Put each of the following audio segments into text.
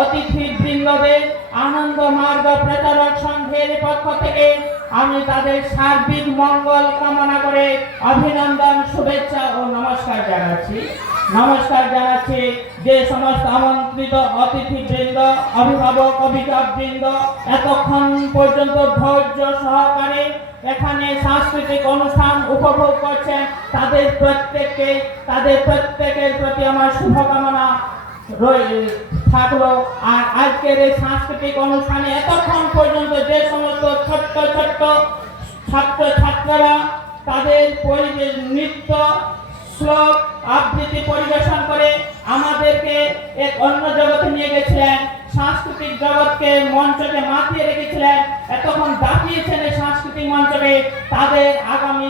অতিথিবৃন্দদের আনন্দ মার্গ প্রচারক সংঘের পক্ষ থেকে আমি তাদের সার্বিক মঙ্গল কামনা করে অভিনন্দন, শুভেচ্ছা ও নমস্কার জানাচ্ছি। যে সমস্ত আমন্ত্রিত অতিথিবৃন্দ, অভিভাবক, অভিভাবকবৃন্দ এতক্ষণ পর্যন্ত ধৈর্য সহকারে এখানে সাংস্কৃতিক অনুষ্ঠান উপভোগ করছেন, তাদের প্রত্যেকের প্রতি আমার শুভকামনা থাকলো। আর আজকের এই সাংস্কৃতিক অনুষ্ঠানে এতক্ষণ পর্যন্ত যে সমস্ত ছোট্ট ছাত্রছাত্রীরা তাদের নৃত্য, শ্লোক, আবৃত্তি পরিবেশন করে আমাদেরকে এক অন্য জগতে নিয়ে গেছিলেন, সাংস্কৃতিক জগৎকে মঞ্চকে মাতিয়ে রেখেছিলেন, এতক্ষণ দাপিয়েছেন এই সাংস্কৃতিক মঞ্চকে, তাদের আগামী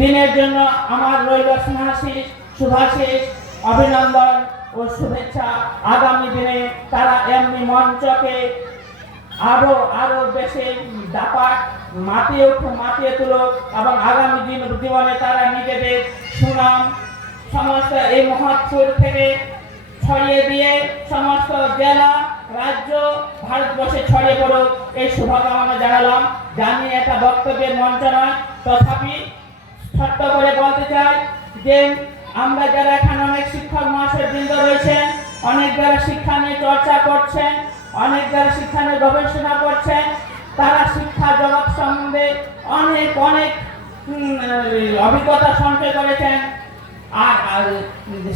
দিনের জন্য আমার রইল স্নেহাশিস, শুভাশিস, অভিনন্দন ও শুভেচ্ছা। আগামী দিনে তারা এমনি মঞ্চকে আরো বেশি দাপাক মাতিয়ে তুলুক এবং আগামী জীবনে তারা নিজেদের সুনাম সমস্ত এই মহৎপুর থেকে ছড়িয়ে দিয়ে সমস্ত জেলা, রাজ্য, ভারতবর্ষে ছড়িয়ে পড়ুক, এই শুভকামনা জানালাম। জানি এটা বক্তব্যের মঞ্চ নয়, তথাপি ছোট্ট করে বলতে চাই যে আমরা যারা এখানে অনেক শিক্ষক মহাশয়বৃন্দ রয়েছেন, অনেক যারা শিক্ষা নিয়ে চর্চা করছেন, অনেক যারা শিক্ষা নিয়ে গবেষণা করছেন, তারা শিক্ষা জগৎ সম্বন্ধে অনেক অভিজ্ঞতা সঞ্চয় করেছেন। আর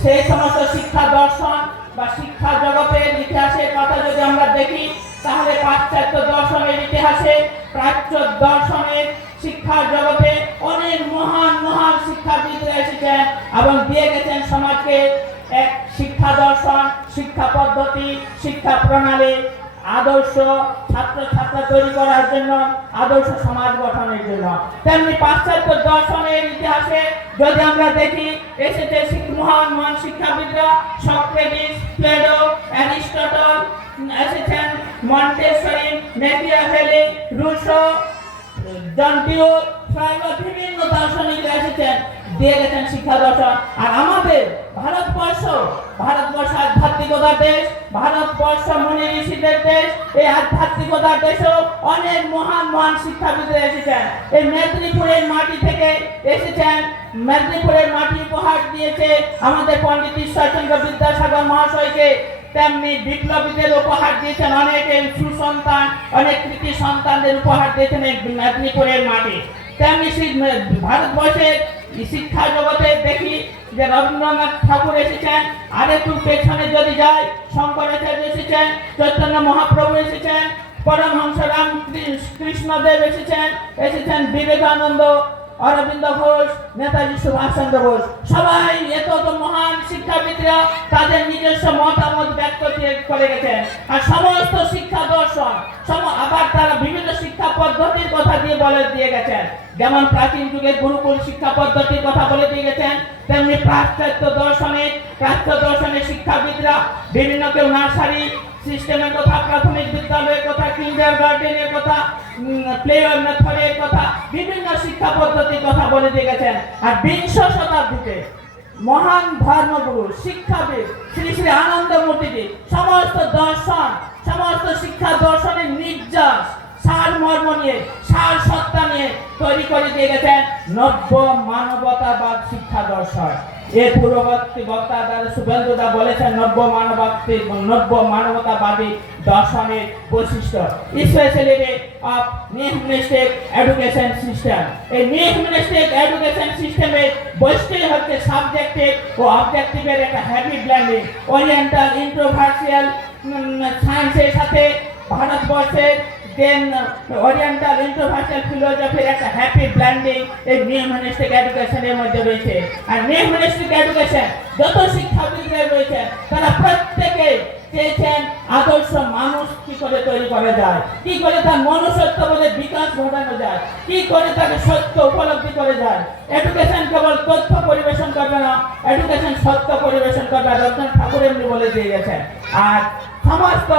সেই সমস্ত শিক্ষা দর্শন বা শিক্ষা জগতের ইতিহাসের কথা যদি আমরা দেখি, তাহলে পাশ্চাত্য দর্শনের ইতিহাসে, প্রাচ্য দর্শনের শিক্ষা জগতে অনেক মহান শিক্ষাবিদরা এসেছেন এবং দিয়ে গেছেন সমাজকে এক শিক্ষা দর্শন, শিক্ষা পদ্ধতি, শিক্ষা প্রণালী, আদর্শ ছাত্রছাত্রী তৈরি করার জন্য, আদর্শ সমাজ গঠনের জন্য। তেমনি পাশ্চাত্য দর্শনের ইতিহাসে যদি আমরা দেখি, এসেছে মহান শিক্ষাবিদরা, সক্রেটিস, প্লেটো, অ্যারিস্টটল এসেছেন, মন্টেসরি, ম্যাকিয়াভেলি, রুসো, জন ডিউক, বিভিন্ন দার্শনিকরা এসেছেন, দিয়ে গেছেন শিক্ষা দর্শন। আর আমাদের ভারতবর্ষ আধ্যাত্মিকতার দেশ, ভারতবর্ষ মুনি ঋষিদের দেশ। এই আধ্যাত্মিকতার দেশেও অনেক মহান শিক্ষাবিদরা এসেছেন। এই মেদিনীপুরের মাটি থেকে এসেছেন, মেদিনীপুরের মাটি উপহার দিয়েছে আমাদের পণ্ডিত ঈশ্বরচন্দ্র বিদ্যাসাগর মহাশয়কে। তেমনি বিপ্লবীদের উপহার দিয়েছেন, অনেকে সুসন্তান, অনেক কৃতি সন্তানদের উপহার দিয়েছেন এই মেদিনীপুরের মাটি। তেমনি ভারতবর্ষের শিক্ষা জগতে দেখি যে রবীন্দ্রনাথ ঠাকুর এসেছেন, আর একটু পেছনে যদি যাই শঙ্করাচার্য এসেছেন, চৈতন্য মহাপ্রভু এসেছেন, পরমহংস রামকৃষ্ণদেব এসেছেন বিবেকানন্দ, অরবিন্দ ঘোষ, নেতাজি সুভাষচন্দ্র বোস। সবাই এত মহান শিক্ষাবিদরা তাদের নিজস্ব মতামত ব্যক্ত করে গেছেন। আর সমস্ত শিক্ষা দর্শন আবার তারা বিভিন্ন শিক্ষা পদ্ধতির কথা দিয়ে গেছেন। যেমন প্রাচীন যুগে গুরুকুল শিক্ষা পদ্ধতির কথা বলে দিয়ে গেছেন, তেমনি পাশ্চাত্য দর্শনের শিক্ষাবিদরা বিভিন্ন, কেউ নার্সারি সিস্টেমের কথা, প্রাথমিক বিদ্যালয়ের কথা, কিন্ডারগার্টেনের কথা, প্লে মেথডের কথা, বিভিন্ন শিক্ষা পদ্ধতির কথা বলে দিয়ে গেছেন। আর বিংশ শতাব্দীতে মহান ধর্মগুরু শিক্ষাবিদ শ্রী শ্রী আনন্দমূর্তিজি সমস্ত শিক্ষা দর্শনের নির্যাস সারমর্ম নিয়ে, সার সত্তা নিয়ে তৈরি করে দিয়ে গেছেন নব্য মানবতাবাদ শিক্ষা দর্শন। এর পূর্ববর্তী বক্তা শুভেন্দুদা বলেছেন নব্য মানবতাবাদী দর্শনের বৈশিষ্ট্য, স্পেশালিটি অফ নিহিলিস্টিক এডুকেশন সিস্টেম। এই নিহিলিস্টিক এডুকেশন সিস্টেমের বৈশিষ্ট্য হচ্ছে সাবজেক্টিভ ও অবজেক্টিভের একটা হ্যাপি ব্লেন্ডিং। ওরিয়েন্টাল ইন্ট্রোভার্সিয়াল সায়েন্সের সাথে ভারতবর্ষের ওরিয়েন্টাল ইন্ট্রোভার্সিয়াল ফিলোসফির একটা হ্যাপি ব্লেন্ডিং এই নিহিলিস্টিক এডুকেশনের মধ্যে রয়েছে। আর নিহিলিস্টিক এডুকেশন যত শিক্ষাবিদরা রয়েছেন তারা প্রত্যেকে চেয়েছেন আদর্শ মানুষ কি করে তৈরি করা যায়, কি করে তার মনুষ্যত্ববোধের বিকাশ ঘটানো যায়, কি করে তাকে সত্য উপলব্ধি করে যায়। এডুকেশন কেবল তথ্য পরিবেশন করবে না, এডুকেশন সত্য পরিবেশন করবে। রবীন্দ্রনাথ ঠাকুর এমনি বলে দিয়ে গেছেন। আর সমস্ত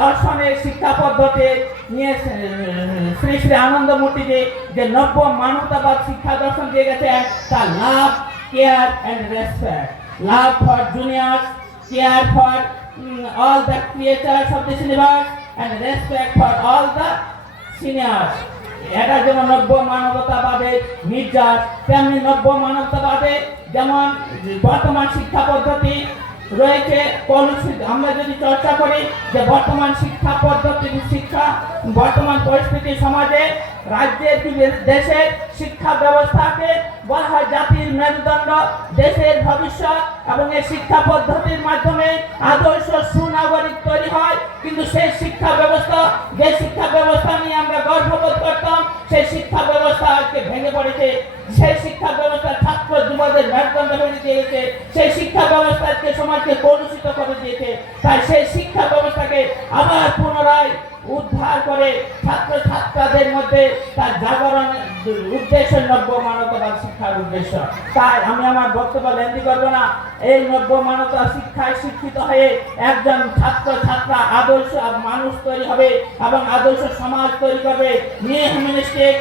দর্শনের শিক্ষা পদ্ধতি নিয়ে শ্রী শ্রী আনন্দমূর্তিজি যে নব্য মানবতাবাদ শিক্ষা দর্শন দিয়ে গেছেন, তার love, care and respect, love for juniors, care for all the creatures of this universe and respect for all the seniors. এটা যেমন নব্য মানবতাবাদে নির্যাস, তেমনি নব্য মানবতাবাদে যেমন বর্তমান শিক্ষা পদ্ধতি রয়েছে কলুষিত। আমরা যদি চর্চা করি যে বর্তমান শিক্ষা পদ্ধতির শিক্ষা বর্তমান পরিস্থিতি সমাজে রাজ্যের দেশের শিক্ষা ব্যবস্থাকে বলা হয় জাতির মেরুদণ্ড, দেশের ভবিষ্যৎ, এবং এই শিক্ষা পদ্ধতির মাধ্যমে আদর্শ সুনাগরিক তৈরি হয়। কিন্তু সেই শিক্ষা ব্যবস্থা, যে শিক্ষা ব্যবস্থা নিয়ে আমরা গর্ববোধ করতাম, সেই শিক্ষা ব্যবস্থা আজকে ভেঙে পড়েছে। সেই শিক্ষা ব্যবস্থা ছাত্র যুবদের মেরুদণ্ড ভেঙে দিয়েছে। সেই শিক্ষা ব্যবস্থা আজকে সমাজকে কলুষিত করে দিয়েছে। তাই সেই শিক্ষা ব্যবস্থাকে আবার পুনরায় উদ্ধার করে ছাত্র ছাত্রীদের মধ্যে তার জাগরণের উদ্দেশ্য নব্য মানবতাবাদ শিক্ষার উদ্দেশ্য। তাই আমি আমার বক্তব্য লেন্দি করবো না। এই নব্য মানবতা শিক্ষায় শিক্ষিত হয়ে একজন ছাত্র ছাত্রা আদর্শ মানুষ তৈরি হবে এবং আদর্শ সমাজ তৈরি করবে, new humanistic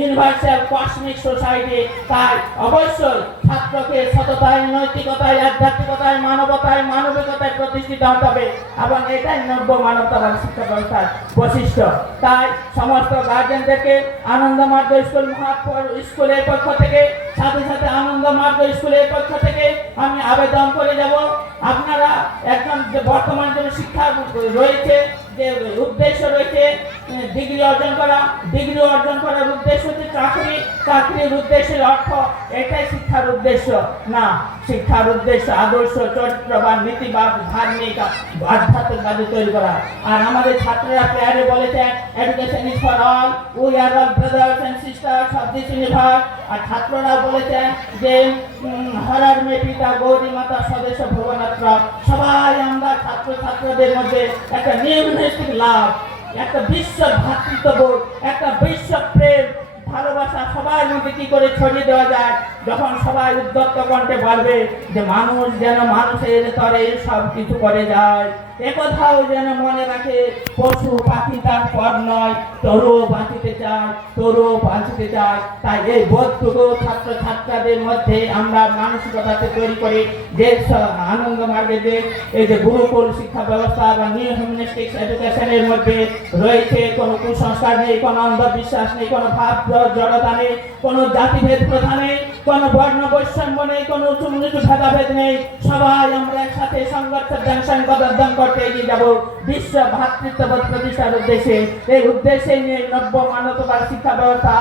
universal cosmic society. তাই অবশ্যই ছাত্রকে সততায়, নৈতিকতায়, আধ্যাত্মিকতায়, মানবতায়, মানবিকতায় প্রতিষ্ঠিত হতে হবে এবং এটাই নব্য মানবতাবাদ শিক্ষা ব্যবস্থার বৈশিষ্ট্য। তাই সমস্ত গার্জেনদেরকে আনন্দ মার্গ স্কুলের পক্ষ থেকে, সাথে সাথে আনন্দ মার্গ স্কুলের পক্ষ থেকে আমি আবেদন করে যাব, আপনারা একজন যে বর্তমান যে শিক্ষা রয়েছে, যে উদ্দেশ্য রয়েছে ডিগ্রি অর্জন করা, ডিগ্রি অর্জন করার উদ্দেশ্য হচ্ছে চাকরি, চাকরির উদ্দেশ্যের অর্থ এটাই শিক্ষার উদ্দেশ্য না। শিক্ষার উদ্দেশ্য আদর্শ, চরিত্রবান, নীতিবাদ, ধার্মিক, আধ্যাত্মিকবাদী তৈরি করা। আর আমাদের ছাত্ররা প্রেয়ারে বলেছেন education is for all, we are all brothers and sisters of this universe. আর ছাত্ররা বলেছেন যে হরার মে পিতা গৌরী মাতা স্বদেশ ভুবনাত্র। সবাই আমরা ছাত্র ছাত্রদের মধ্যে একটা নিউ হিউম্যানিস্টিক লাভ, একটা বিশ্ব ভ্রাতৃত্ববোধ, একটা বিশ্ব প্রেম, ভালোবাসা সবার মধ্যে কি করে ছড়িয়ে দেওয়া যায়। যখন সবাই উদ্যত্ত কণ্ঠে বলবে যে মানুষ যেন মানুষের তরে সব কিছু করে যায়, একথাও যেন মনে রাখে পশু পাখি তার পর নয়, তোরও বাঁচিতে চায়, তোরও বাঁচিতে চায়। তাই এই বোধটুকু ছাত্র ছাত্রীদের মধ্যে আমরা মানসিকতাকে তৈরি করি। যে আনন্দ মার্গে যে এই যে গুরুকুল শিক্ষা ব্যবস্থা বা নিউ হিউম্যানিস্টিক এডুকেশনের মধ্যে রয়েছে কোনো কুসংস্কার নেই, কোনো অন্ধবিশ্বাস নেই, কোনো ভাব জড়তা নেই, কোনো জাতিভেদ প্রথা নেই, কোনো বর্ণ বৈষম্য নেই, কোনো উঁচু নিচু ভেদাভেদ নেই। সবাই আমরা একসাথে সংঘর্ষের সংগঠন করতে এগিয়ে যাব বিশ্ব ভ্রাতৃত্ববোধ প্রতিষ্ঠার উদ্দেশ্যে। এই উদ্দেশ্যে নিয়ে নব্য মানবতাবাদ শিক্ষা ব্যবস্থা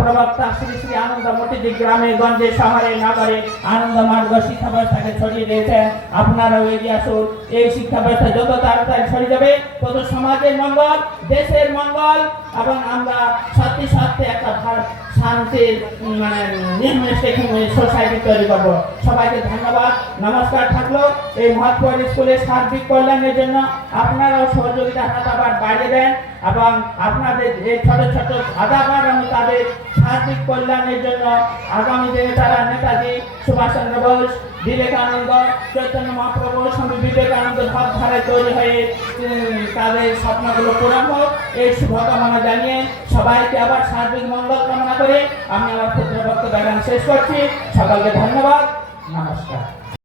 প্রবক্তা শ্রী শ্রী আনন্দ মতিজি গ্রামে গঞ্জে শহরে নগরে আনন্দ মার্গ শিক্ষা ব্যবস্থাকে ছড়িয়ে দিয়েছেন। আপনারাও এগিয়ে আসুন। এই শিক্ষা ব্যবস্থা যত তাড়াতাড়ি ছড়িয়ে যাবে তত সমাজের মঙ্গল, দেশের মঙ্গল, এবং আমরা সত্যি সত্যি একটা শান্তির সোসাইটি তৈরি করবো। সবাইকে ধন্যবাদ, নমস্কার থাকলো। এই মহৎপুর স্কুলের সার্বিক কল্যাণের জন্য আপনারাও সহযোগিতা হাত আবার বাড়িয়ে দেন এবং আপনাদের এই ছোট ছোট আদাবার এবং তাদের সার্বিক কল্যাণের জন্য আগামী দিনে তারা নেতাজি সুভাষচন্দ্র বোস, বিবেকানন্দ, চৈতন্য মহাপ্রভু, স্বামী বিবেকানন্দ ভাবধারায় তৈরি হয়ে তাদের স্বপ্নগুলো পূরণ হোক, এই শুভকামনা জানিয়ে সবাইকে আবার সার্বিক মঙ্গল কামনা করে আমি আমার ক্ষুদ্র বক্তব্য শেষ করছি। সকলকে ধন্যবাদ, নমস্কার।